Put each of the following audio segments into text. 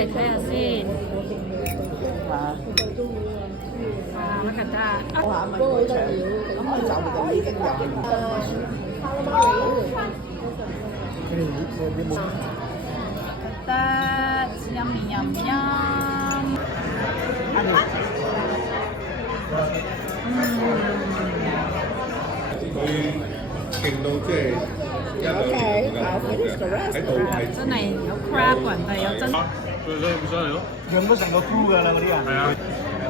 嚟睇下先。乜㗎咋？我下咪好長，咁佢就已經有。得，yum yum yum。勁到即係一兩年喺度係真係有 crab 雲係有真。所以唔上嚟咯，養咗成個菇㗎啦嗰啲人。係啊。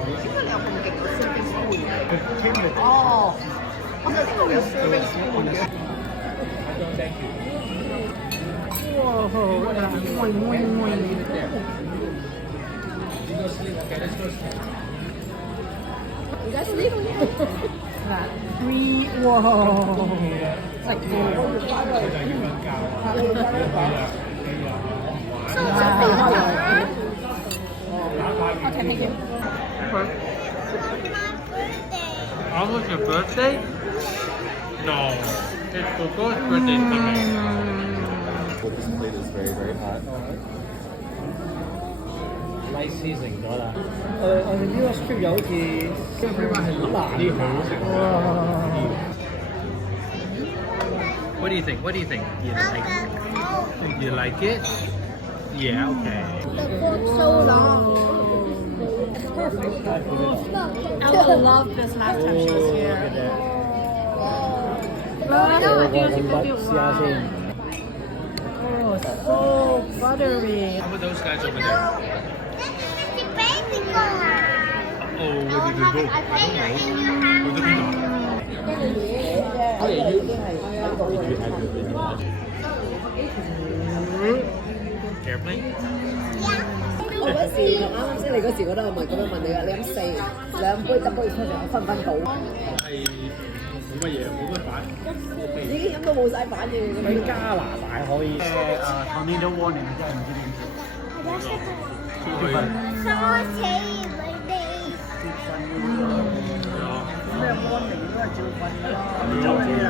點解你有咁勁嘅 serving spoon 嘅？傾嚟。哦，我就知道有 serving spoon 嘅。哇，好啦，妹。而家 sleep 嗱，three， 哇，食喎。收咗鼻開嚟。Okay, thank you. Almost your birthday? No, it's Coco's birthday coming. This plate is very very hot. Light seasoning 咗啦。我哋呢個 strip 又好似難啲好食。What do you think? What do you think? You like? You like it? Yeah. Okay. so long. It's perfect. I would love this last time she was here. 試下先。Oh, so buttery. How about those guys over there? Oh, where did they go? I don't know. Where did they go? 我哋已經係喺度嘅。Airplane? 我嗰時啱先嚟嗰時，覺得我咪咁樣問你㗎，你飲2杯得杯出嚟，分唔分到？係冇乜嘢，冇乜反。已經飲到冇晒反應咁樣。喺加拿大可以tornado warning 真係唔知點算。咩 warning 都係照瞓㗎啦，唔走機啦。